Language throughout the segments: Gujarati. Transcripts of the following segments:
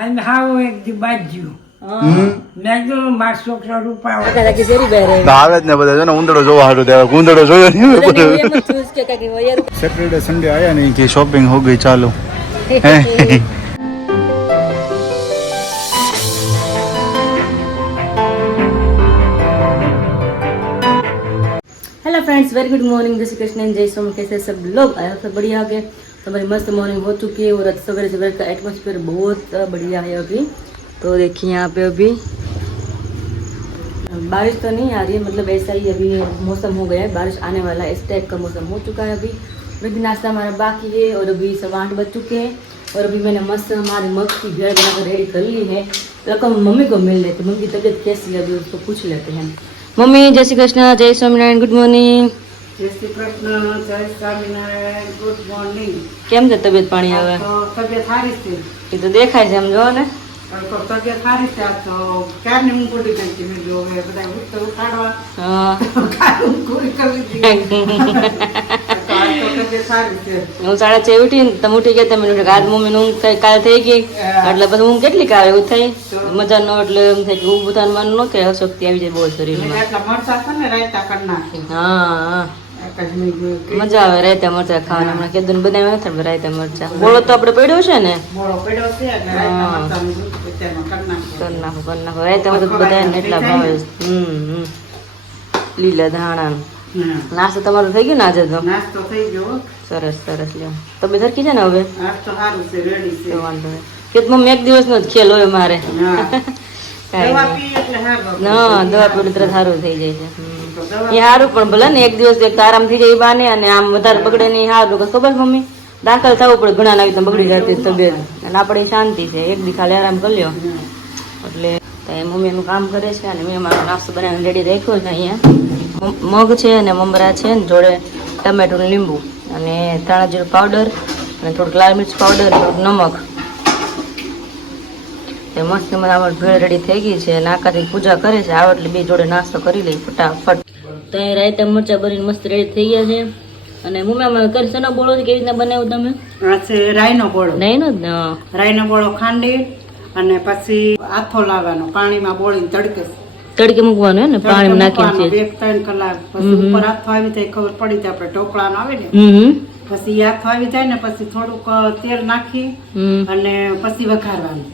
અને હાવ એક દી બાજ્યું મેં કીધું માર છોકરો રૂપાવો કાકા કે સેરી બહેરે આવે જ ને બધા જો ને ઉંદડો જોવા હાટું ત્યાં ગુંદડો જોયો નહીં એમ ચૂઝ કે કાકી વયર सैटरडे संडे आया नहीं कि शॉपिंग हो गई चालू hello friends very good morning जय श्री कृष्ण जय सोम कैसे सब लोग आया सब बढ़िया हो गए तो भाई मस्त मॉर्निंग हो चुकी है और आज सवेरे सवेरे का एटमॉस्फेयर बहुत बढ़िया है अभी तो देखिए यहाँ पे अभी बारिश तो नहीं आ रही है मतलब ऐसा ही अभी मौसम हो गया है बारिश आने वाला है इस टाइप का मौसम हो चुका है अभी नाश्ता हमारा बाकी है और अभी 8:15 बज चुके हैं और अभी मैंने मस्त हमारी मग की भेड़ बनाकर रेडी कर ली है तो मम्मी को मिल लेते मम्मी की तबीयत कैसी है अभी उसको पूछ लेते हैं मम्मी जय श्री कृष्ण जय स्वामीनारायण गुड मॉर्निंग જય શ્રી કૃષ્ણ જય સ્વામિનારાયણ ગુડ મોર્નિંગ કેમ છે તબિયત પાણી હવે તો તબિયત સારી છે એ તો દેખાય છે એમ જો ને તો તબિયત સારી છે આ તો ક્યારની ઊંઘ ઉડી ગઈ છે મેં જો હવે બધા ઉઠાડવા હા ઊંઘ પૂરી કરી દીધી તો આ તો તબિયત સારી છે હું 6:30 ઉઠી ને તમે ઉઠી ગયા તમે આજ મમ્મી નું ઊંઘ કાલ થઈ ગઈ એટલે પછી ઊંઘ કેટલી આવે એવું થઈ મજા ન એટલે એમ થાય કે ઊભું થવાનું મન ન કે અશક્તિ આવી જાય બહુ શરીરમાં એટલા મરચા છે ને રાયતા કરી નાખી હા એક જ મિનિટ મજા આવે રાયતા મરચા ખાવાના હમણાં કીધું બનાવ્યા નથી રાયતા મરચા બોલો તો આપણે પડ્યો છે ને મોળો પડ્યો છે એટલે રાયતા મરચાનું દૂધ અત્યારમાં કરી નાખી કરી નાખો રાયતા મરચા બધા એટલા ભાવે લીલા ધાણા નાસ્તો તમારો થઈ ગયો ને આજે તો નાસ્તો થઈ ગયો સરસ સરસ લ્યો તબિયત સરખી છે ને હવે નાસ્તો સારું છે રેડી છે તો વાંધો નહીં કે મમ્મી એક દિવસનો જ ખેલ હોય મારે દવા પી એટલે સારું ના દવા પીડું તરત સારું થઈ જાય છે એ સારું પણ ભલે ને એક દિવસ એક આરામ થઈ જાય એ બાને અને આમ વધારે બગડે નહીં સારું કે ખબર મમ્મી દાખલ થવું પડે ઘણા આવી તો બગડી જતી તબિયત અને આપણે શાંતિ છે એક દી ખાલી આરામ કરી લ્યો એટલે મમ્મી એનું કામ કરે છે અને મેં મારો નાસ્તો બનાવીને રેડી રાખ્યો છે અહીંયા મગ છે અને મમરા છે ને જોડે ટમેટું લીંબુ અને ધાણા જીરું પાવડર અને થોડુંક લાલ મિર્ચ પાવડર થોડુંક નમક એ મસ્ત મને ભેળ રેડી થઈ ગઈ છે નાકાથી પૂજા કરે છે આવે એટલે બે જોડે નાસ્તો કરી લઈ ફટાફટ તો એ રાયતા મરચા બનીને મસ્ત રેડી થઈ ગયા છે અને મમ્મી આમાં કરી શેનો બોળો છે કેવી રીતના બનાવ્યું તમે આ છે રાઈનો બોળો નહીં ને રાઈનો બોળો ખાંડી અને પછી આથો લાવવાનો પાણીમાં બોળીને તડકે મૂકવાનું હે ને પાણીમાં નાખીને 2-3 કલાક પછી ઉપર આથો આવી જાય ખબર પડી જાય આપણે ઢોકળાનો આવે ને પછી આથો આવી જાય ને પછી થોડુંક તેલ નાખી અને પછી વઘારવાનું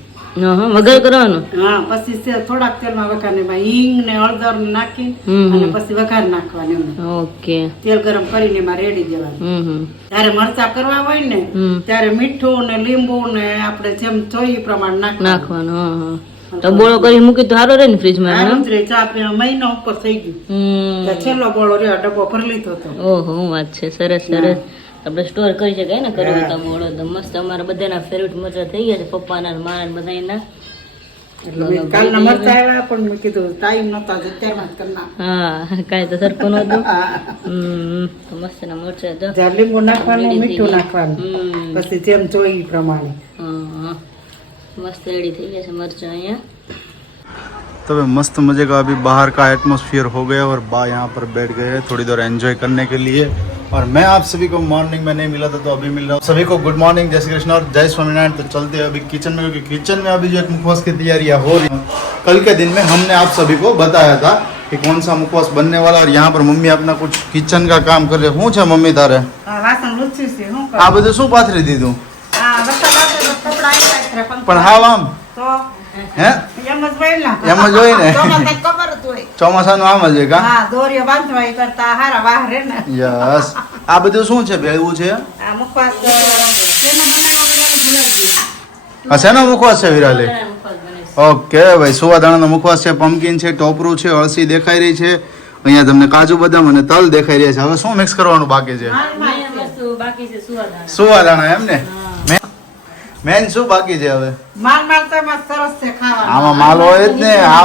વઘાર કરવાનો હા પછી થોડાક તેલમાં વઘારને હિંગ ને હળદર નાખી અને પછી વઘાર નાખવાની ઓકે તેલ ગરમ કરીને એમાં રેડી દેવાનું જયારે મરચા કરવા હોય ને ત્યારે મીઠું ને લીંબુ ને આપણે જેમ જોઈએ પ્રમાણે નાખવાનું તો બોળો કરી મૂકી તો સારો રહે ને ફ્રીજમાં મહિનો ઉપર થઈ ગયું છેલ્લો બોળો રહ્યો ડબ્બો ભરી લીધો હતો ઓહો વાત છે સરસ સરસ આપણે સ્ટોર કરી શકાય ને કરવું તો બોળો તો મસ્ત અમારા બધાના ફેવરેટ મરચા થઈ ગયા છે પપ્પાના મારા બધાના કાલના મરચા આવ્યા પણ મેં કીધું ટાઈમ નતો અત્યારમાં જ કરી નાખ હા કાંઈ તો સરખું નતું તો મસ્ત ના મરચા તો લીંબુ નાખવાનું મીઠું નાખવાનું પછી જેમ જોઈ પ્રમાણે मस्त रेडी થઈ ગયા છે મરચા અહીંયા तब मस्त मजे का अभी बाहर का एटमॉस्फेयर हो गया और बा यहाँ पर बैठ गए हैं थोड़ी देर एंजॉय करने के लिए और मैं आप सभी को मॉर्निंग में नहीं मिला था तो अभी मिल रहा हूँ सभी को गुड मॉर्निंग जय श्री कृष्ण और जय स्वामीनारायण तो चलते हैं अभी किचन में क्योंकि किचन में अभी जो एक मुखवास की तैयारियां हो रही हैं कल के दिन में हमने आप सभी को बताया था कि कौन सा मुखवास बनने वाला और यहाँ पर मम्मी अपना कुछ किचन का काम कर रहे हैं શું મમ્મી તારે આ બધું શું પાથરી દીધું પણ હા આમ હે એમ જ હોય ને ચોમાસાનું આમ જ હોય કા યસ આ બધું શું છે ભેળવું છે આ શેનો મુખવાસ છે વિરાલી ઓકે ભાઈ સુવાદાણાનો મુખવાસ છે પમ્પકિન છે ટોપરું છે અળસી દેખાઈ રહી છે અહીંયા તમને કાજુ બદામ અને તલ દેખાઈ રહ્યા છે હવે શું મિક્સ કરવાનું બાકી છે સુવાદાણા એમ ને મેન શું બાકી છે હવે આમાં માલ હોય જ ને આ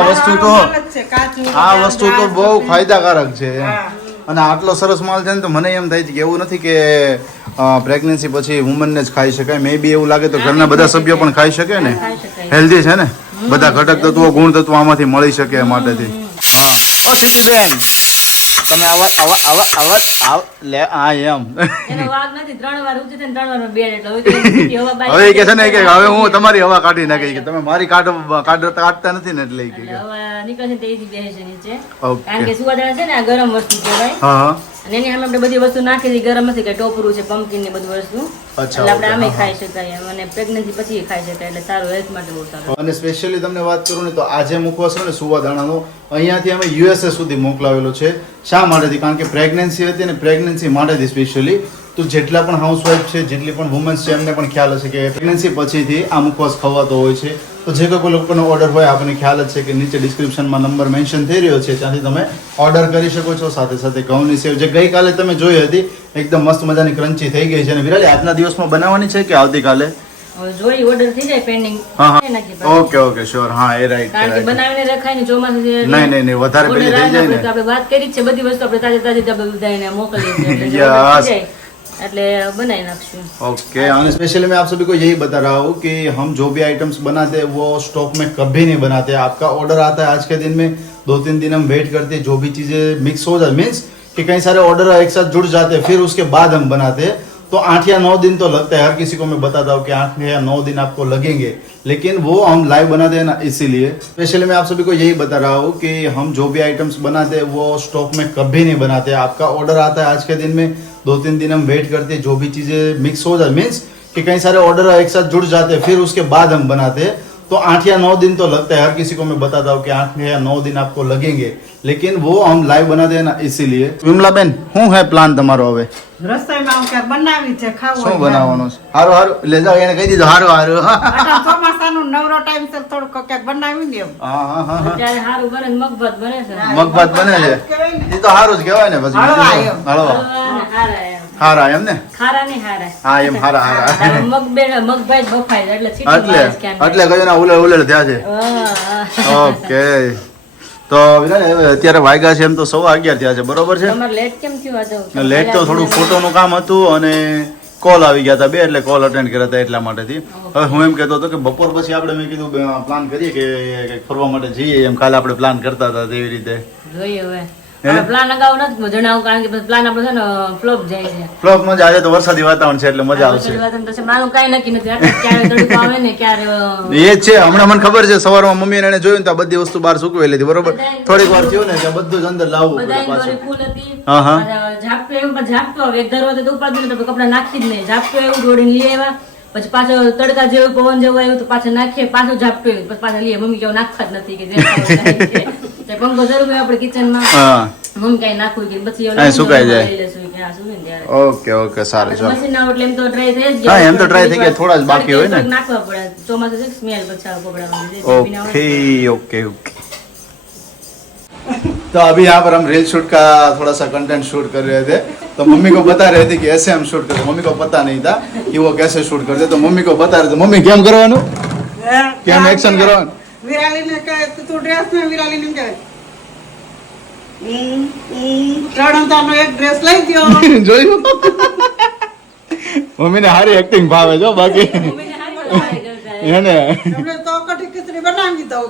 વસ્તુ તો બહુ ફાયદાકારક છે અને આટલો સરસ માલ છે ને તો મને એમ થાય છે કે એવું નથી કે પ્રેગ્નન્સી પછી વુમનને જ ખાઈ શકાય મે બી એવું લાગે તો ઘરના બધા સભ્યો પણ ખાઈ શકે ને હેલ્ધી છે ને બધા ઘટક તત્વો ગુણ તત્વો આમાંથી મળી શકે એ માટેથી હા ઓ સીધી બેન તમે આવા લે આ એમ એનો વાગ નથી 3 વાર ઊંચી થઈને 3 વાર બેડ એટલે હવે તો એની હવા બહાર હવે કે છે ને કે હવે હું તમારી હવા કાઢી નાખી કે તમે મારી કાઢતા નથી ને એટલે કે હવા નીકળશે તો એથી બેસે છે નીચે ઓકે કારણ કે સુવાદાણા છે ને આ ગરમ વસ્તુ કહેવાય હા હા અને એની સામે આપણે બધી વસ્તુ નાખી દીધી ગરમ નથી કે ટોપરું છે પમ્પકિન ને બધી વસ્તુ અચ્છા, એટલે આપણે ઓકે, આમે હા, ખાઈ શકાય એમ અને પ્રેગ્નન્સી પછી ખાઈ શકાય એટલે સારું હેલ્થ માટે બહુ સારું અને સ્પેશિયલી તમને વાત કરું ને તો આજે મુખવાસ છે ને સુવાદાણાનો અહીંયાથી અમે યુએસએ સુધી મોકલાવેલો છે શા માટેથી કારણ કે પ્રેગ્નન્સી હતી અને પ્રેગ્નન્સી માટેથી સ્પેશિયલી તો જેટલા પણ હાઉસવાઈફ છે જેટલી પણ વુમન્સ છે એમને પણ ખ્યાલ હશે કે પ્રેગ્નન્સી પછીથી આ મુખવાસ ખવાતો હોય છે તો જે કોઈ લોકોનો ઓર્ડર હોય આપણને ખ્યાલ જ છે કે નીચે ડિસ્ક્રિપ્શનમાં નંબર મેન્શન થઈ રહ્યો છે ત્યાંથી તમે ઓર્ડર કરી શકો છો સાથે સાથે ઘઉંની સેવ જે ગઈકાલે તમે જોઈ હતી એકદમ મસ્ત મજાની ક્રન્ચી થઈ ગઈ છે અને વિરાલી આજના દિવસમાં બનાવવાની છે કે આવતીકાલે હવે જોઈ ઓર્ડર થઈ જાય પેન્ડિંગ હા હા ઓકે શ્યોર હા એ રાઈટ કારણ કે બનાવીને રખાય ને ચોમાસું છે નહીં વધારે પેલી થઈ જાય ને આપણે વાત કરી જ છે બધી વસ્તુ આપણે તાજી આપણે બધાને મોકલીએ છીએ એટલે જે Yes. order થઈ જાય એટલે बनाई नाखशूं ओके और स्पेशली मैं आप सभी को यही बता रहा हूँ कि हम जो भी आइटम्स बनाते हैं वो स्टॉक में कभी नहीं बनाते आपका ऑर्डर आता है आज के दिन में 2-3 दिन हम वेट करते हैं जो भी चीजें मिक्स हो जाए मीन्स कि कई सारे ऑर्डर एक साथ जुड़ जाते हैं फिर उसके बाद हम बनाते हैं तो 8 या 9 दिन तो लगता है हर किसी को मैं बताता हूँ कि 8 या 9 दिन आपको लगेंगे लेकिन वो हम लाइव बनाते हैं ना इसीलिए स्पेशली मैं आप सभी को यही बता रहा हूँ कि हम जो भी आइटम्स बनाते हैं वो स्टॉक में कभी नहीं बनाते आपका ऑर्डर आता है आज के दिन में 2-3 दिन हम वेट करते हैं जो भी चीजें मिक्स हो जाए मीन्स कि कई सारे ऑर्डर एक साथ जुड़ जाते हैं फिर उसके बाद हम बनाते हैं तो 8 या 9 दिन तो लगता है हर किसी को मैं बताता हूँ कि 8 या 9 दिन आपको लगेंगे लेकिन वो हम लाइव बनाते हैं ना इसीलिए विमला बेन શું હે પ્લાન તમારો હવે રસોઈમાં હું ક્યાંક બનાવી છે ખાવું શું બનાવવાનું છે હારું હારું લે જાઓ એને કહી દીધું હારું હારું આટા ચોમાસાનું નવરો ટાઈમ છે થોડુંક ક્યાંક બનાવી ને એમ હા હા હા અત્યારે હારું બને ને મગભાત બને છે મગભાત બને છે કહેવાય ને. એ તો હારું જ કહેવાય ને પછી હળવા બીજું એમ. હળવા હળવા ને હારા એમ. હારા એમ ને ખારા નહીં હારા હા એમ હારા હારા તારે મગભાઈ જ બફાય છે એટલે છીટી એટલે મારે છે ક્યાંક. એટલે કયું ના ઉલેલ ઉલેલ થયા છે હા. ઓકે તો વિરાટ હવે અત્યારે વાગ્યા છે એમ તો 11:15 થયા છે બરોબર છે તમારે લેટ કેમ થયું આજે? લેટ તો થોડું ફોટોનું કામ હતું અને કોલ આવી ગયા હતા બે એટલે કોલ અટેન્ડ કર્યા હતા એટલા માટેથી હવે હું એમ કહેતો હતો કે બપોર પછી આપણે મેં કીધું પ્લાન કરીએ કે કંઈક ફરવા માટે જઈએ એમ કાલે આપણે પ્લાન કરતા હતા તેવી રીતે જોઈએ હવે આપણે પ્લાન અગાઉ નથી જણાવું કારણ કે પ્લાન આપણો છે ને ફ્લોપ જાય છે ફ્લોપમાં જ આજે તો વરસાદી વાતાવરણ છે એટલે મજા આવશે પછી વાત એમ થશે, મારું કાંઈ નક્કી નથી એટલે ક્યારે તડકો આવે ને ક્યારે એ જ છે હમણાં મને ખબર છે સવારમાં મમ્મીને એને જોયું ને તો આ બધી વસ્તુ બહાર સૂકવેલી હતી બરોબર થોડીક વાર થયું ને કે બધું જ અંદર લાવવું પડે બધાય પાછું દોરી ફૂલ હતી હા, હા. પાછા ઝાપટું એવું પણ ઝાપટું હવે એક ધરવા તો ઉપાડી દીધું તો કપડા નાખી જ નહીં ઝાપટું એવું દોડીને લઈ આવ્યા પછી પાછો તડકા જેવું પવન જેવું આવ્યું તો પાછું નાખીએ પાછું ઝાપટું આવ્યું પછી પાછા લઈએ મમ્મી કેવું નાખવા જ નથી કે જે ખાવું એ ખાઈ લે. તે પંખો જરૂર હોય આપણે કિચનમાં હા મમ્મી કઈ નાખવું કે પછી એવું હા, સુકાઈ જાય. લઈ લેશું કે હા સુકાઈ જાય ત્યારે. ઓકે ઓકે સારું ચાલો મશીન ના એટલે એમ તો ડ્રાય થઈ જ હા, ગયા એમ તો dry થઈ ગયા, થોડા જ બાકી હોય ને. તડકે નાખવા પડે ચોમાસું છે સ્મેલ પછી આવે કપડામાં ओके ओके ओके तो अभी यहाँ पर हम रील शूट का थोड़ा सा कंटेंट शूट कर रहे थे तो मम्मी को बता रहे थे कि ऐसे हम शूट करते मम्मी को पता नहीं था कि वो कैसे शूट करते तो मम्मी को बता रहे थे मम्मी કેમ કરવાનું કેમ એક્શન કરવાનું વિરાલીને કહે તું ડ્રેસ ને વિરાલીને કહે ત્રણ એક ડ્રેસ લઈ દ્યો જોયું મમ્મીને સારી એક્ટિંગ ભાવે જો બાકી એને તમને તો કઢી ખીચડી બનાવી દઉં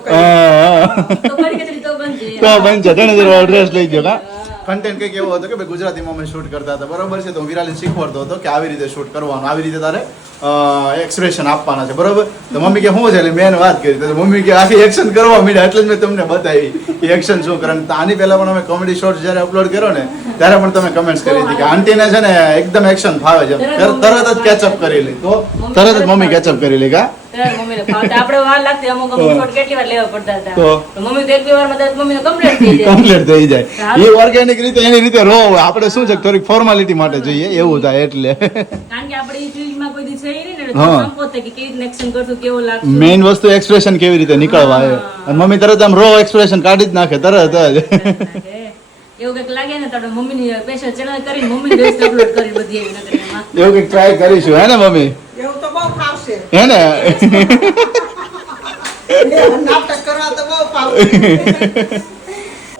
તો કરી કચડી તો બનશે તો બનશે તને ડ્રેસ લઈ ગયો કન્ટેન્ટ કંઈક એવો હતો કે ભાઈ ગુજરાતીમાં અમે શૂટ કરતા હતા બરોબર છે તો હું વિરાલીને શીખવાડતો હતો કે આવી રીતે શૂટ કરવાનું આવી રીતે તારે એક્સપ્રેશન આપવાના છે બરોબર તો મમ્મી કે શું છે એટલે મેં વાત કરી તો મમ્મી કે આખી એક્શન કરવા માંડ્યા એટલે જ મેં તમને બતાવી કે એક્શન શું કરે તો આની પહેલા પણ અમે કોમેડી શોર્ટ જ્યારે અપલોડ કર્યો ને ત્યારે પણ તમે કમેન્ટ્સ કરી હતી કે આંટીને છે ને એકદમ એક્શન ફાવે છે તરત જ કેચઅપ કરી લી તો તરત જ મમ્મી કેચઅપ કરી લી કા ત્યારે મમ્મીને ફાવતા. આપણે વાર લાગતી અમુક શોટ કેટલી વાર લેવા પડતા હતા તો? તો મમ્મી તો એક બે વારમાં તરત મમ્મીને કમ્પ્લીટ થઈ જાય કમ્પ્લીટ થઈ જાય એ ઓર્ગેનિક રીતે એની રીતે રો હોય આપણે શું છે થોડીક ફોર્માલિટી માટે જોઈએ એવું થાય એટલે કારણ કે આપણે એ ફિલ્ડમાં કોઈ દી છે નહીં ને એટલે હા. સંકોચ થાય કે કેવી રીતે એક્શન કરશું કેવું લાગશે મેઇન વસ્તુ એક્સપ્રેશન કેવી રીતે નીકળવા એ અને મમ્મી તરત આમ રો એક્સપ્રેશન કાઢી જ નાખે તરત જ એવું કંઈક લાગે ને તો આપણે મમ્મીની સ્પેશિયલ ચેનલ કરીને મમ્મીની ડ્રેસ અપલોડ કરી બધી એવી નકરી એમાં. એવું કંઈક ટ્રાય કરીશું હે ને મમ્મી એવું તો બહુ ફાવશે હે ને નાટક કરવા તો બહુ ફાવશે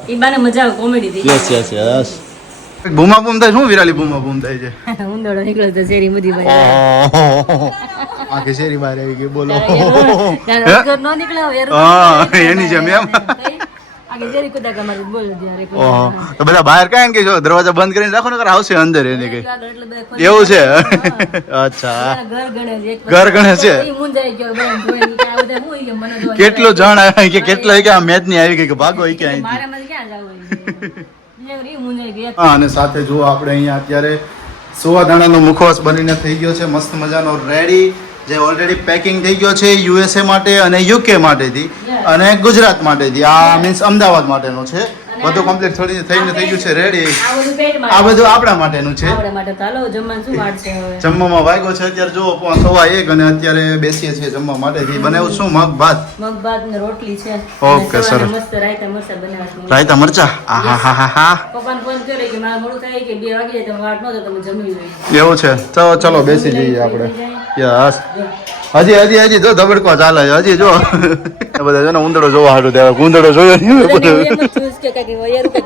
ઈ બાને મજા આવે કોમેડી થી યસ યસ યસ બૂમા બૂમ થાય શું વિરાલી બૂમા બૂમ થાય છે ઉંદરડો નીકળ્યો તો શેરી બધી ભાઈ આખી શેરી બહાર આવી ગઈ બોલો ત્યારે નો નીકળ્યો એરો હા એની જેમ એમ આગળ ઓહો તો બધા બહાર કાંઈ કે જો દરવાજા બંધ કરીને રાખો ને આવશે અંદર એને કઈ એવું છે અચ્છા ઘર ગણે છે કેટલો જણ આવે કે કેટલો કે આ મેચ ની આવી ગઈ કે ભાગો કે અહીંથી હા અને સાથે જુઓ આપણે અહીંયા અત્યારે સુવાદાણાનો મુખવાસ બનીને થઈ ગયો છે મસ્ત મજાનો રેડી જે ઓલરેડી પેકિંગ થઈ ગયો છે યુએસએ માટે અને યુકે માટેથી અને ગુજરાત માટેથી આ મીન્સ અમદાવાદ માટેનો છે બધું કમ્પ્લીટ થઈને થઈ ગયું છે રેડી આ બધું આપણા માટેનું છે જમવામાં વાગ્યો છે અત્યારે જો 1:15 અને અત્યારે બેસીએ છીએ જમવા માટેથી બનાવ્યું શું મગ ભાત ને રોટલી છે ઓકે સરસ મસ્ત રાયતા મરચા બનાવ્યા રાયતા મરચા આહા હા હા હા પપ્પાને ફોન કર્યો કે મારે મોડું થાય કે 2 વાગે તમે વાટ ન તો તમે જમી લો એવું છે તો ચલો બેસી જઈએ આપણે યસ હજી જો ધબડકો ચાલે છે હજી જો બધા જો ને ઉંદડો જોવા હાટું ત્યાં ઉંદડો જોયો નહીં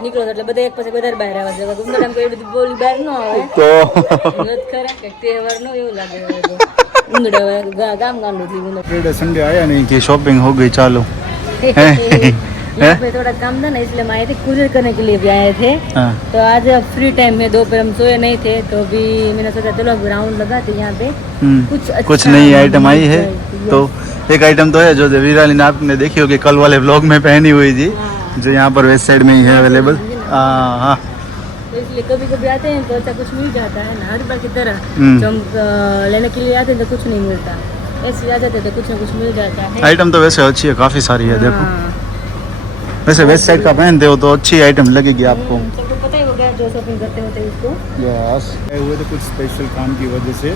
નીકળો એટલે બધા એક પછી વધારે બહાર આવે છે ઉંદડા કોઈ બધું બોલી બહાર ન આવે તો ખરા કે તહેવાર નો એવું લાગે ઉંદડા ગામ ગાંડું થયું फ्राइडे संडे आया नहीं कि शॉपिंग हो गई चालू यहाँ पे थोड़ा काम था ना इसलिए हम आए थे कूलर करने के लिए भी आए थे हाँ। तो आज फ्री टाइम में दोपहर हम सोए नहीं थे तो भी मैंने सोचा चलो अब राउंड लगाते यहाँ पे कुछ नई आइटम आई है तो एक आइटम तो है जो विराली ने आपने देखी होगी कल वाले व्लॉग में पहनी हुई थी जो यहाँ पर वेस्ट साइड में ही है अवेलेबल हाँ तो इसलिए कभी कभी आते हैं तो अच्छा कुछ मिल जाता है ना हर बार की तरह जो हम लेने के लिए आते हैं तो कुछ नहीं मिलता ऐसे आ जाते तो कुछ ना कुछ मिल जाता है आइटम तो वैसे अच्छी है काफी सारी है देखो वैसे वेस्ट साइड का पहनते हो तो अच्छी आइटम लगेगी आपको सबको पता ही होगा जो शॉपिंग करते होते हैं उसको यस हुए तो कुछ स्पेशल काम की वजह से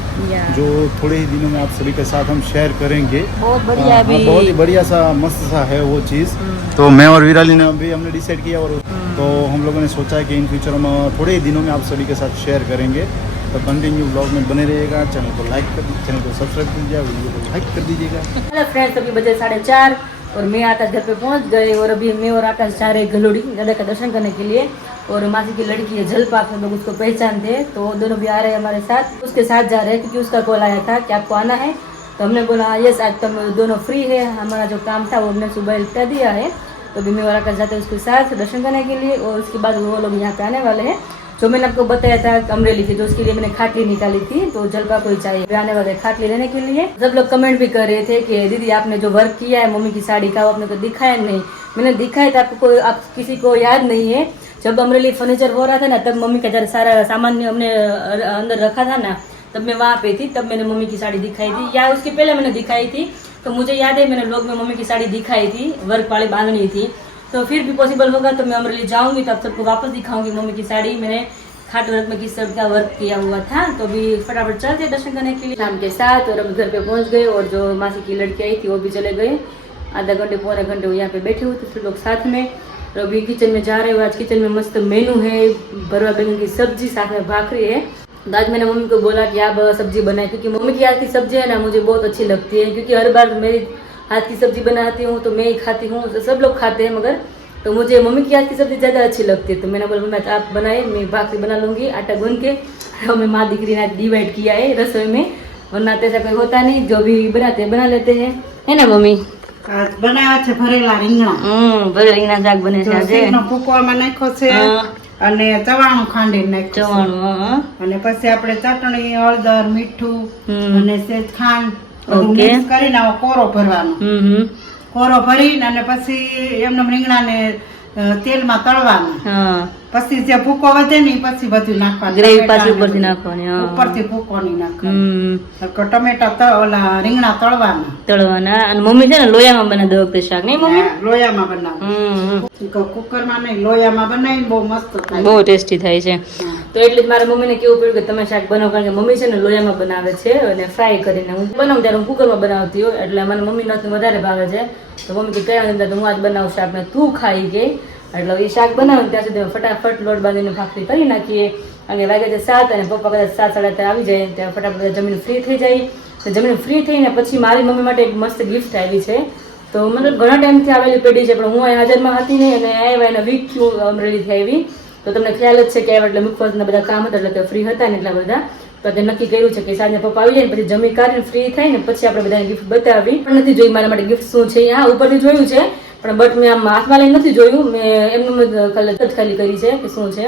जो थोड़े ही दिनों में आप सभी के साथ हम शेयर करेंगे बहुत बढ़िया हाँ, बहुत ही बढ़िया सा मस्त सा है वो चीज़ तो मैं और विराली ने अभी हमने डिसाइड किया और तो हम लोगों ने सोचा है कि इन फ्यूचर हम थोड़े ही दिनों में आप सभी के साथ शेयर करेंगे तो कंटिन्यू ब्लॉग में बने रहिएगा चैनल को लाइक कर चैनल को सब्सक्राइब कर दीजिएगा वीडियो को लाइक कर दीजिएगा हेलो फ्रेंड्स अभी बजे 4:30 और मैं आकाश घर पे पहुंच गए और अभी मैं और आकाश जा रहे गलोड़ी दादा का दर्शन करने के लिए और मासी की लड़की है जलपा आप लोग उसको पहचानते हैं तो दोनों भी आ रहे हैं हमारे साथ उसके साथ जा रहे हैं क्योंकि उसका कॉल आया था कि आपको आना है तो हमने बोला यस आज तुम दोनों फ्री है हमारा जो काम था वो हमने सुबह निपटा दिया है तो अभी मैं और आकाश जाते हैं उसके साथ दर्शन करने के लिए और उसके बाद वो लोग यहाँ पे आने वाले हैं जो मैंने आपको बताया था अमरेली की जो उसके लिए मैंने खाटली निकाली थी तो जलपा को ही चाहिए आने वाले खाटली लेने के लिए सब लोग कमेंट भी कर रहे थे कि दीदी आपने जो वर्क किया है मम्मी की साड़ी का वो आपने को दिखाया नहीं मैंने दिखाया था आपको आप किसी को याद नहीं है जब अमरेली फर्नीचर हो रहा था ना तब मम्मी का जरा सारा सामान हमने अंदर रखा था ना तब मैं वहाँ पे थी तब मैंने मम्मी की साड़ी दिखाई थी या उसके पहले मैंने दिखाई थी तो मुझे याद है मैंने व्लॉग में मम्मी की साड़ी दिखाई थी वर्क वाली बांधनी थी तो फिर भी पॉसिबल होगा तो मैं अमरेली जाऊंगी तो आप सबको वापस दिखाऊंगी मम्मी की साड़ी मैंने खाट वर्क में किस तरह का वर्क किया हुआ था तो अभी फटाफट चलते दर्शन करने के लिए शाम के साथ और अभी घर पे पहुंच गए और जो मासी की लड़की आई थी वो भी चले गए आधा घंटे पौने घंटे वो यहाँ पे बैठे हुए थे सब लोग साथ में और अभी किचन में जा रहे हो आज किचन में मस्त मेनू है भरवा बैंगन की सब्जी साथ में भाखरी है तो आज मैंने मम्मी को बोला कि आप सब्जी बनाए क्योंकि मम्मी की हाथ की सब्जी है ना मुझे बहुत अच्छी लगती है क्योंकि हर बार मेरी हाथ की सब्जी बनाती हूँ तो मैं ही खाती हूँ सब लोग खाते हैं मगर तो मुझे मम्मी की हाथ की सब्जी ज़्यादा अच्छी लगती है तो मैंने बोला मम्मी आप बनाए मैं भाखरी बना लूँगी आटा गूंद के हमें माँ दीकरी ने डिवाइड किया है रसोई में वरना तो ऐसा कोई होता नहीं जो भी बनाते हैं बना लेते हैं है ना मम्मी બનાવ્યા છે ભરેલા રીંગણા ભરેલા રીંગણા શાક બને છે આજે શેકનો ભૂકો આમાં નાખ્યો છે અને ચવાણું ખાંડી નાખ્યું ચવાણું અને પછી આપણે ચટણી હળદર મીઠું અને સેજ ખાંડ બધું ઓકે. મિક્સ કરીને આવો કોરો ભરવાનો કોરો ભરીને અને પછી એમને રીંગણાને તેલમાં તળવાના પછી જે ભૂકો વધે ને ઈ પછી બધું નાખવાનું ગ્રેવી પાછી ઉપરથી નાખવાની ઉપરથી ભૂકો નહીં નાખવાનો ટમેટા ઓલા રીંગણા તળવાના તળવાના અને મમ્મી છે ને લોયામાં બનાવી દે વખતે શાક નહીં મમ્મી હા, લોયામાં બનાવવાનું કુકરમાં નહીં લોયામાં બનાવીને બહુ મસ્ત થાય બહુ ટેસ્ટી થાય છે તો એટલે જ મારા મમ્મીને કેવું પડ્યું કે તમે શાક બનાવો કારણ કે મમ્મી છે ને લોયામાં બનાવે છે અને ફ્રાય કરીને હું બનાવું ત્યારે હું કુકરમાં બનાવતી હોઉં એટલે મને મમ્મીને વધારે ભાવે છે તો મમ્મી કે કયા અંદર હું આજ બનાવું શાક ને તું ખાઈ ગઈ એટલે એ શાક બનાવે ત્યાં સુધી ફટાફટ લોટ બાંધીને ભાખરી કરી નાખીએ અને વાગે છે 7 અને પપ્પા કદાચ 7:30 આવી જાય ત્યાં ફટાફટ જમીન ફ્રી થઈ જાય તો જમીન ફ્રી થઈને પછી મારી મમ્મી માટે એક મસ્ત ગિફ્ટ આવી છે તો મતલબ ઘણા ટાઈમથી આવેલી પેઢી છે પણ હું અહીં હાજરમાં હતી નહીં અને આવ્યા એના વીક થયું અમરેલીથી આવી તો તમને ખ્યાલ જ છે કે આવ્યા એટલે મુખવાસના બધા કામ હતા એટલે કે ફ્રી હતા ને એટલા બધા તો તે નક્કી કર્યું છે કે સાંજે પપ્પા આવી જાય ને પછી જમી કાઢીને ફ્રી થાય ને પછી આપણે બધાને ગિફ્ટ બતાવી પણ નથી જોઈ મારા માટે ગિફ્ટ શું છે હા ઉપરથી જોયું છે પણ બટ મેં આમ હાથમાં લઈને નથી જોયું, મેં એમનું ખાલી કરી છે કે શું છે.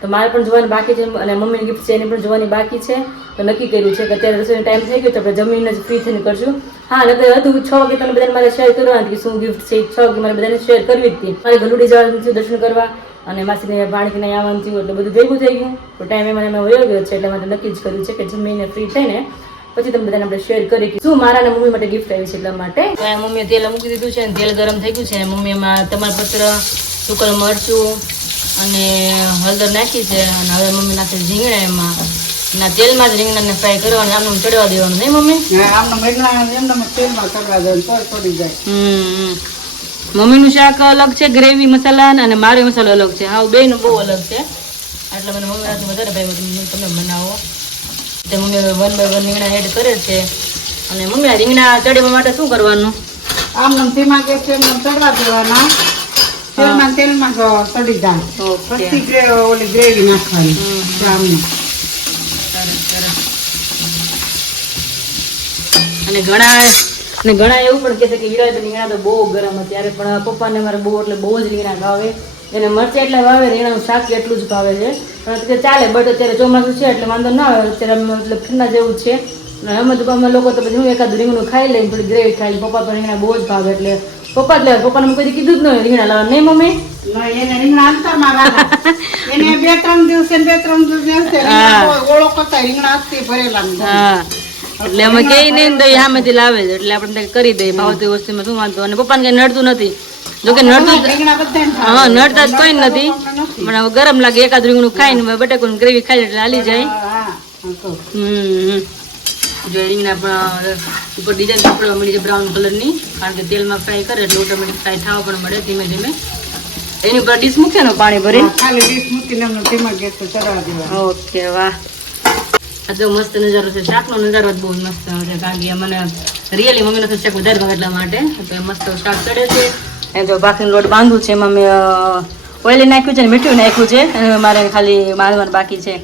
તો મારે પણ જોવાની બાકી છે અને મમ્મીની ગિફ્ટ છે એને પણ જોવાની બાકી છે. તો નક્કી કર્યું છે કે અત્યારે રસોઈનો ટાઈમ થઈ ગયો તો આપણે જમીને જ ફ્રી થઈને કરશું. હા એટલે હતું 6 વાગે તમને બધાને મારે શેર કરવાની હતી કે શું ગિફ્ટ છે. 6 વાગે મારે બધાને શેર કરવી જ હતી. મારે ગલુડી જવાનું છે દર્શન કરવા અને માસીને ભાણકીને આવવાનું થયું એટલે બધું ભેગું થઈ ગયું. તો ટાઈમ એમાં વયો ગયો છે એટલે મારે નક્કી જ કર્યું છે કે જમીને ફ્રી થઈને પછી તમે બધાને આપણે શેર કરી શું મારા અને મમ્મી માટે ગિફ્ટ આવી છે એટલા માટે. મમ્મીએ તેલ મૂકી દીધું છે અને તેલ ગરમ થઈ ગયું છે. મમ્મી એમાં તમાલપત્ર, સૂકલ મરચું અને હળદર નાખી છે અને હવે મમ્મી નાખે રીંગણા એમાં ના તેલમાં જ રીંગણાને ફ્રાય કરવાનું આમ ચડવા દેવાનું નહીં મમ્મી? મમ્મીનું શાક અલગ છે ગ્રેવી મસાલા અને મારો મસાલો અલગ છે. હા બેયનો બહુ અલગ છે એટલે મને મમ્મી હાથમાં વધારે ભાઈ તમે બનાવો. તે મમ્મી 1 by 1 રીંગણા એડ કરે છે અને મમ્મી આ રીંગણા ચડવા માટે શું કરવાનું? આમ ધીમા ગેસે ચડવા દેવાના, તેલમાં ચડી જાય પછી ઓલી ગ્રેવી નાખવાની. અને ઘણા એવું પણ કહે છે કે હીરા રીંગણા તો બહુ ગરમ અત્યારે પણ પપ્પાને મારે બહુ એટલે બહુ જ રીંગણા ભાવે એને મરચાં એટલે ભાવે રીંગણાનું શાક એટલું જ ભાવે છે પણ અત્યારે ચાલે. બટ અત્યારે ચોમાસું છે એટલે વાંધો ના આવે અત્યારે મતલબ ઠંડા જેવું જ છે. અમે તો અમે લોકો તો પછી હું એકાદ રીંગણું ખાઈ લઈને થોડી ગ્રેવી ખાઈ પપ્પા તો રીંગણા બહુ જ ભાવે એટલે પપ્પા જ લેવા. પપ્પાને કોઈ કીધું જ નહીં રીંગણા લાવવા નહીં મમ્મી? એને રીંગણા અંતરમાં રાખા એને 2-3 દિવસે ઓળો કરતા રીંગણા હસ્તી ભરેલા. હા એટલે અમે કઈ નહીં તો સામેથી લાવે છે એટલે આપણે કરી દઈએ ભાવતી વસ્તુમાં શું વાંધો. અને પપ્પાને કઈ નડતું નથી જોકે નડતું હા નડતા જ કોઈ નથી પણ હવે ગરમ લાગે એકાદ રીંગણું ખાઈને બટેકું ગ્રેવી ખાઈ એટલે હાલી જાય. જો રીંગણા પણ ઉપર ડિઝાઇન કપડા મળી જાય બ્રાઉન કલરની કારણ કે તેલમાં ફ્રાય કરે એટલે ઓટોમેટિક ફ્રાય થવા પણ મળે ધીમે ધીમે. એની ઉપર ડીશ મૂકે ને પાણી ભરી ખાલી ડીશ મૂકીને ધીમા ગેસ પર ચડાવી દેવાનું. ઓકે વાહ આ તો મસ્ત નજારો છે. શાકનો નજારો જ બહુ મસ્ત છે કારણ કે મને રિયલી મમ્મીનો તો શાક વધારે ભાવે એટલા માટે તો મસ્ત શાક ચડે છે. એ જો બાકીનો લોટ બાંધું છે એમાં મેં ઓઇલ નાખ્યું છે ને મીઠું નાખ્યું છે મારે ખાલી બાંધવાનું બાકી છે.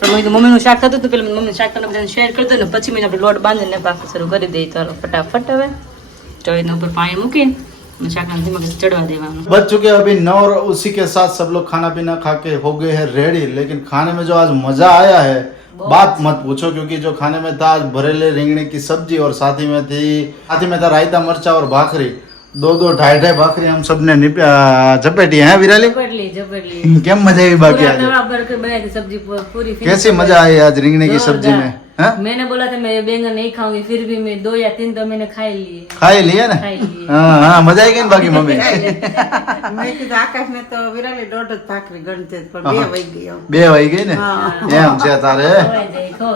પણ મેં મમ્મીનું શાક થતું હતું પેલા મમ્મીનું શાક તમને બધાને શેર કરતો ને પછી મેં આપણે લોટ બાંધીને બાકી શરૂ કરી દઈએ. ચાલો ફટાફટ હવે સ્ટોવના ઉપર પાણી મૂકીને શાકના ધીમે ચડવા દેવાનું. बच चुके हैं अभी 9 और उसी के साथ सब लोग खाना पीना खा के हो गए हैं रेडी. लेकिन खाने में जो आज मजा आया है बात मत पूछो क्योंकि जो खाने में था आज भरेले રીંગણે की सब्जी और साथ ही में था रायता मरचा और भाखरी. 2-2 2.5 भाखरी हम सब ने झपेटी है विराली. झपेटली क्या मजा आई बाकी आज बनाई थी सब्जी पूरी. कैसी मजा आई आज રીંગણે की सब्जी में? मैंने बोला था मैं बैंगन नहीं खाऊंगी फिर भी मैं 2 या 3 तो मैंने खाई लिए ना. हाँ मजा आई गई ને બાકી મમ્મી મેં કીધું આકાશ ને તો વિરાલી 1.5 ભાખરી ગણતે પણ 2 વાગી ગયો. 2 વાગી ગઈ ને એમ છે તારે.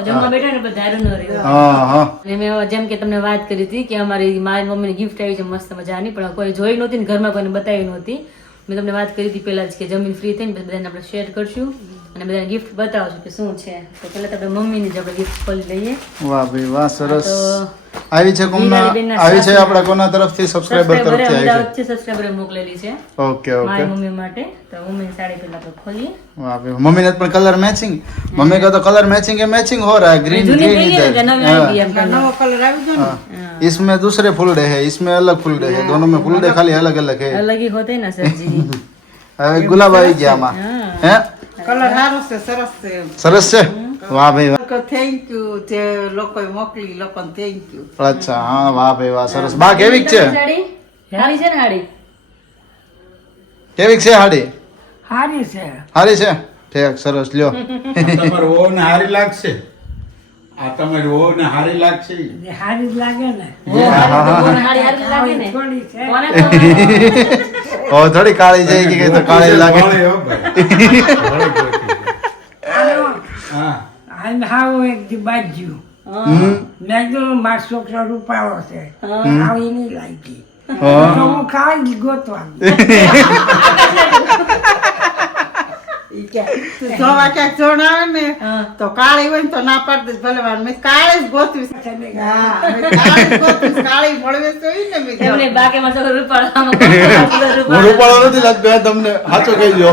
જમવા બેઠા ને બધા ન રહ્યો. હા અને મેં જેમ કે તમને વાત કરી હતી કે મારી મમ્મીની ગિફ્ટ આવી છે મસ્ત મજાની પણ કોઈ જોઈ નહોતી ને ઘરમાં કોઈને બતાવી નહોતી. મેં તમને વાત કરી હતી પહેલા જ કે જમીન ફ્રી થઈને બધાને આપણે શેર કરશું અને બધાને ગિફ્ટ બતાવશું કે શું છે. તો પહેલા તો આપણે મમ્મીની જ આપણે ગિફ્ટ ખોલી લઈએ. વાહ ભાઈ વાહ સરસ. આવી છે આવી છે આપણા કોના તરફથી સબસ્ક્રાઇબર તરફથી આવી છે. સબસ્ક્રાઇબર મોકલેલી છે ઓકે મારી મમ્મી માટે. તો મમ્મીની સાડી પહેલા આપણે ખોલીએ. वाह भाई मम्मी ने पण कलर मैचिंग. मम्मी का तो कलर मैचिंग है मैचिंग हो रहा है ग्रीन ग्रीन इधर. નવો કલર આવી ગયો ને इसमें दूसरे फुलडे है इसमें अलग फुलडे है दोनों में फुलडे खाली अलग अलग है. अलग ही होते ना सब्जी. હવે ગુલાબ આવી ગયા આમાં હે કલર સારો છે સરસ છે. સરસ છે. વાહ ભાઈ વાહ. થેન્ક યુ જે લોકોએ મોકલી લોકોને થેન્ક યુ. અચ્છા હા વાહ ભાઈ વાહ સરસ. બા કેવીક છે? સાડી સારી છે ને સાડી કેવીક છે સાડી? સારી છે. સારી છે ઠીક સરસ લ્યો. તમારે ઓને હારી લાગશે આ તમારી ઓને હારી લાગશે સારી જ લાગે ને. સાડી લાગે ને થોડી છે. ઓ થોડી કાળી છે કે તો કાળી લાગે. હા આમ હાવ એક દી બાજ્યું. મેં કીધું મારો છોકરો રૂપાળો છે આવી નહીં લાગી તો હું ખાઈ ગોતવાની. જોવા ક્યાંક જોણ આવે ને તો કાળી હોય ને તો ના પાડી દઈશ ભલે વાર મેં કાળી જ ગોતવીશ. કાળી મળવે તો ઈ ને મેં બાકીમાં છોકરો રૂપાળો હું રૂપાળો નથી લાગતો તમને સાચું કહી દો.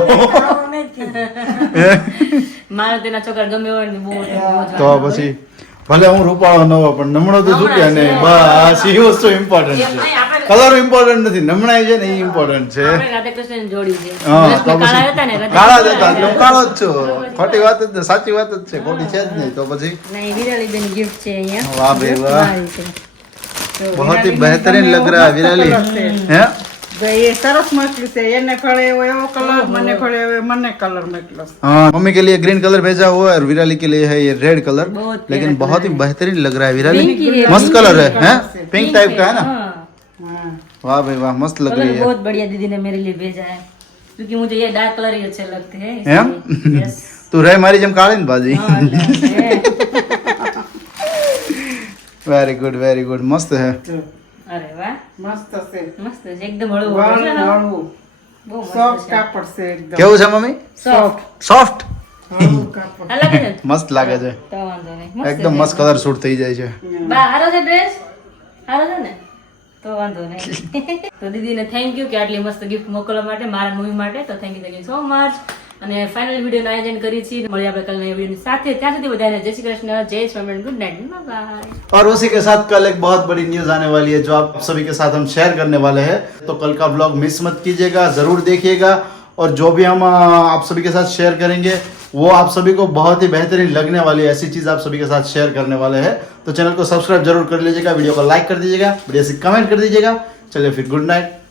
મારે તેના છોકરા ગમે હોય ને બહુ તો પછી ભલે હું રૂપાળો ન હોય પણ નમણો તો ચૂક્યા નહીં બસ એ વસ્તુ ઇમ્પોર્ટન્ટ છે. આપણે કલર ઇમ્પોર્ટન્ટ નથી, નમણાઈ છે ને એ ઇમ્પોર્ટન્ટ છે. આપણે રાધે કૃષ્ણની જોડી છે. હા, કૃષ્ણ તો કાળા પછી હતા ને, રાધે કાળા જ કૃષ્ણ હતા, એટલે હું કાળો જ છું. ખોટી વાત જ નહીં, સાચી વાત જ છે, ખોટી છે જ નહીં. તો પછી નહીં, વિરાલીબેન ગિફ્ટ છે અહીંયા. વાહ ભાઈ વાહ, સારી છે. बहुत ही बेहतरीन लग रहा है विराली. हैं? તો એ સરસ મોકલ્યું છે, એને ખળે એવો કલર, મને ખળે એવો મને કલર મોકલ્યો છે. हाँ, मम्मी के लिए ग्रीन कलर भेजा हुआ है और विराली के लिए है ये रेड कलर. बहुत लेकिन बहुत ही बेहतरीन लग रहा है Pink ही विराली. है, मस्त कलर है, हैं? पिंक टाइप का है ना. हाँ, હા. वाह भाई वाह, मस्त लग कलर रही है. बहुत बढ़िया दीदी ने मेरे लिए भेजा है, क्योंकि मुझे ये डार्क कलर ही अच्छे लगते हैं એમ? इसलिए। Yes. તું રે મારી જેમ કાળી ને બાજી. हाँ, है। વેરી ગુડ વેરી ગુડ, મસ્ત હે. अरे वाह, મસ્ત છે, मस्त है, एकदम हळू વાળું है ना? વાળું બહુ મસ્ત સોફ્ટ છે. કાપડ છે એકદમ. કેવું છે મમ્મી? Soft. સોફ્ટ. વાળું કાપડ. અલગ છે ને? મસ્ત લાગે છે, તો વાંધો નહીં. મસ્ત એકદમ છે. મસ્ત કલર સૂટ થઈ જાય છે. બા હારો છે ડ્રેસ? હારો છે ને? તો વાંધો નહીં. તો દીદીને થેન્ક યુ કે આટલી મસ્ત ગિફ્ટ મોકલવા માટે, મારા મૂવી માટે. તો થેન્ક યુ સો મચ. અને ફાઇનલ વિડીયોનું આયોજન કરી છીએ. મળીએ આપણે કલના વિડીયોની સાથે. ત્યાં સુધી બધાને જય શ્રી કૃષ્ણ, જય સ્વામિનારાયણ, ગુડ નાઇટ, બાય. और उसी के साथ कल एक बहुत बड़ी न्यूज आने वाली है जो आप सभी के साथ हम शेयर करने वाले हैं. तो कल का व्लॉग मिस मत कीजिएगा, जरूर देखिएगा. और जो भी हम आप सभी के साथ शेयर करेंगे वो आप सभी को बहुत ही बेहतरीन लगने वाली है, ऐसी चीज आप सभी के साथ शेयर करने वाले हैं. तो चैनल को सब्सक्राइब जरूर कर लीजिएगा, वीडियो को लाइक कर दीजिएगा, बढ़िया से कमेंट कर दीजिएगा. चलिए फिर गुड नाइट.